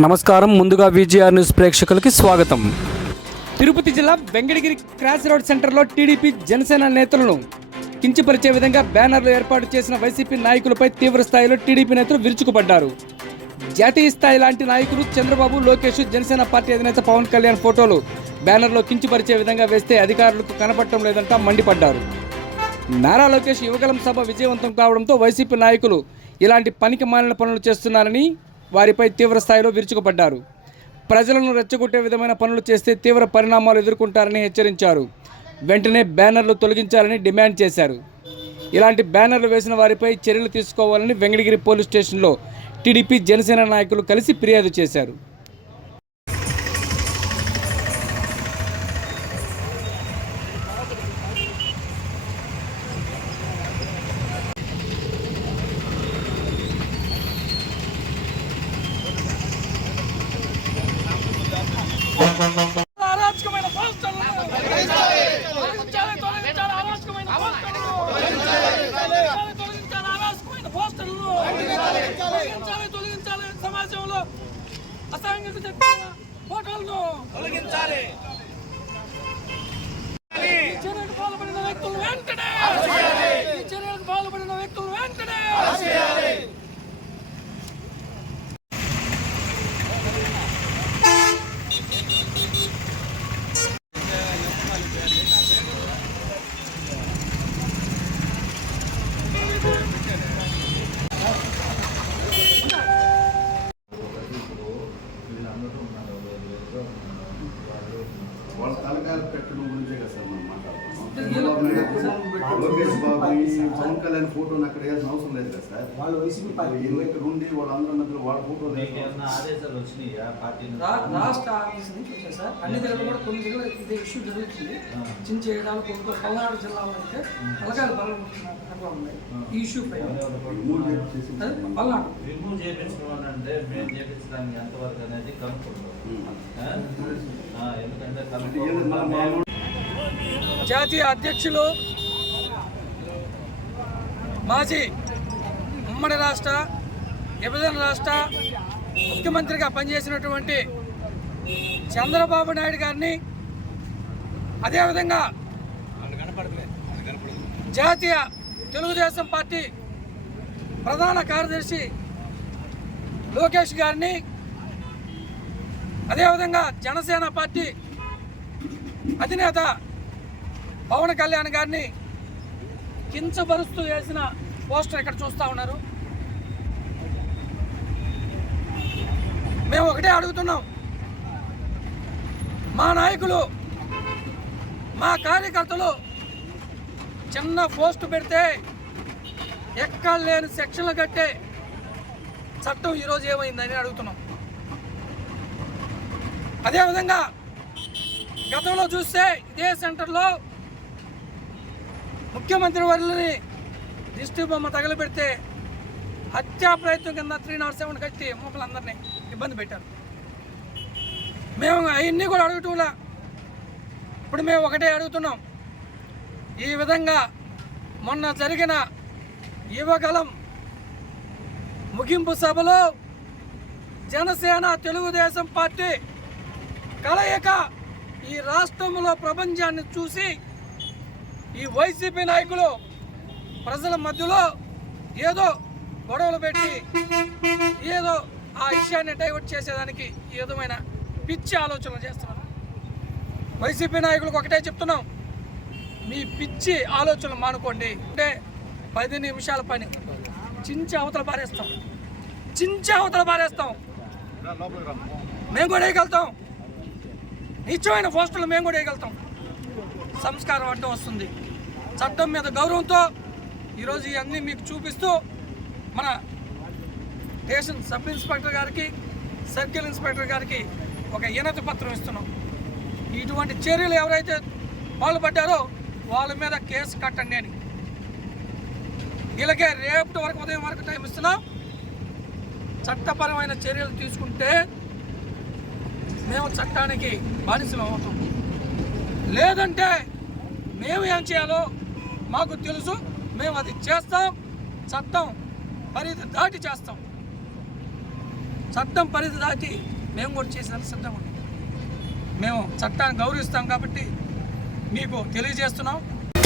నమస్కారం. ముందుగా VGR news ప్రేక్షకులకి స్వాగతం. తిరుపతి జిల్లా వెంకటగిరి క్రాస్ రోడ్ సెంటర్లో టీడీపీ జనసేన నేతలను కించపరిచే విధంగా బ్యానర్లు ఏర్పాటు చేసిన వైసీపీ నాయకులపై తీవ్ర స్థాయిలో టీడీపీ నేతలు విరుచుకుపడ్డారు. జాతీయ స్థాయి లాంటి నాయకులు చంద్రబాబు లోకేష్ జనసేన పార్టీ అధినేత పవన్ కళ్యాణ్ ఫోటోలు బ్యానర్లో కించపరిచే విధంగా వేస్తే అధికారులకు కనపడటం లేదంటా మండిపడ్డారు. నారా లోకేష్ యువగలం సభ విజయవంతం కావడంతో వైసీపీ నాయకులు ఇలాంటి పనికి మాలిన పనులు చేస్తున్నారని వారిపై తీవ్రస్థాయిలో విరుచుకుపడ్డారు. ప్రజలను రెచ్చగొట్టే విధమైన పనులు చేస్తే తీవ్ర పరిణామాలు ఎదుర్కొంటారని హెచ్చరించారు. వెంటనే బ్యానర్లు తొలగించాలని డిమాండ్ చేశారు. ఇలాంటి బ్యానర్లు వేసిన వారిపై చర్యలు తీసుకోవాలని వెంకటగిరి పోలీస్ స్టేషన్లో టీడీపీ జనసేన నాయకులు కలిసి ఫిర్యాదు చేశారు అరాచకమైన పోస్టర్లు తొలగించాలి తొలగించాలి అరాచకమైన పోస్టర్లు తొలగించాలి తొలగించాలి అరాచకమైన పోస్టర్లు తొలగించాలి తొలగించాలి సమాజంలో శక్తుల ఫోటోలను. తొలగించాలి. పాల్పడిన వ్యక్తులు వెంటనే ఈ చర్యలకు పాల్పడిన వ్యక్తులు వెంటనే వాళ్ళ తలకాయలు పెట్టడం గురించే కదా సార్ మనం మాట్లాడుతున్నాం. లోకేష్ బాబు ఈ పవన్ కళ్యాణ్ ఫోటోని అక్కడ వేయాల్సిన అవసరం లేదు కదా సార్. వాళ్ళు వైసీపీ పార్టీ ఇక్కడ ఉండి వాళ్ళందరి మధ్యలో వాళ్ళ ఫోటో ఆదేశాలు వచ్చినాయా పార్టీ రాష్ట్ర ఆఫీస్ నుంచి వచ్చాయి సార్. అన్ని దగ్గర కూడా కొన్ని దగ్గర ఇదే ఇష్యూ జరుగుతుంది. చిన్న చేయడాలు కొంత పల్నాడు జిల్లాలో అయితే బలంగా ఉన్నాయి. ఈ ఇష్యూ పైన. అదే పల్నాడు. రిమూవ్ చేయించడం అంటే మేము చేయించడానికి ఎంతవరకు అనేది కనుక్కుంటాం. ఆ? ఆ, ఎందుకంటే జాతీయ అధ్యక్షులు మాజీ ఉమ్మడి రాష్ట్ర విభజన రాష్ట్ర ముఖ్యమంత్రిగా పనిచేసినటువంటి చంద్రబాబు నాయుడు గారిని అదేవిధంగా జాతీయ తెలుగుదేశం పార్టీ ప్రధాన కార్యదర్శి లోకేష్ గారిని అదేవిధంగా జనసేన పార్టీ అధినేత పవన్ కళ్యాణ్ గారిని కించపరుస్తూ వేసిన పోస్టర్ ఇక్కడ చూస్తూ ఉన్నారు. మేము ఒకటే అడుగుతున్నాం. మా నాయకులు మా కార్యకర్తలు చిన్న పోస్ట్ పెడితే ఎక్కడ లేని సెక్షన్లు కట్టే చట్టం ఈరోజు ఏమైందని అడుగుతున్నాం. అదేవిధంగా గతంలో చూస్తే ఇదే సెంటర్లో ముఖ్యమంత్రి వర్లని దిష్టి బొమ్మ తగలబెడితే హత్యా ప్రయత్నం కింద త్రీ నాట్ సెవెన్ కట్టి మూకలందరినీ ఇబ్బంది పెట్టారు. మేము అవన్నీ కూడా అడగటంలా ఇప్పుడు మేము ఒకటే అడుగుతున్నాం. ఈ విధంగా మొన్న జరిగిన యువగలం ముగింపు సభలో జనసేన తెలుగుదేశం పార్టీ కలయిక ఈ రాష్ట్రంలో ప్రపంచాన్ని చూసి ఈ వైసీపీ నాయకులు ప్రజల మధ్యలో ఏదో గొడవలు పెట్టి ఏదో ఆ విషయాన్ని డైవర్ట్ చేసేదానికి విధమైన పిచ్చి ఆలోచనలు చేస్తున్నారు. వైసీపీ నాయకులకు ఒకటే చెప్తున్నాం. మీ పిచ్చి ఆలోచనలు మానుకోండి. అంటే పది నిమిషాల పని. చించి అవతల పారేస్తాం. చించి అవతల పారేస్తాం. మేము కూడా వేయగలుగుతాం. నిత్యమైన పోస్టులు మేము కూడా వేయగలుగుతాం. సంస్కారం అంటూ వస్తుంది. చట్టం మీద గౌరవంతో ఈరోజు ఇవన్నీ మీకు చూపిస్తూ మన స్టేషన్ సబ్ ఇన్స్పెక్టర్ గారికి సర్కిల్ ఇన్స్పెక్టర్ గారికి ఒక వినతి పత్రం ఇస్తున్నాం. ఇటువంటి చర్యలు ఎవరైతే పాల్పడ్డారో వాళ్ళ మీద కేసు కట్టండి అని. వీళ్ళకే రేపటి వరకు ఉదయం వరకు టైం ఇస్తున్నాం. చట్టపరమైన చర్యలు తీసుకుంటే మేము చట్టానికి బానిసలం అవుతాం. లేదంటే మేము ఏం చేయాలో మాకు తెలుసు. మేము అది చేస్తాం. చట్టం పరిధి దాటి చేస్తాం. చట్టం పరిధి దాటి మేము కూడా చేసేదానికి సిద్ధంగా ఉన్నాం మేము చట్టాన్ని గౌరవిస్తాం కాబట్టి మీకు తెలియజేస్తున్నాం.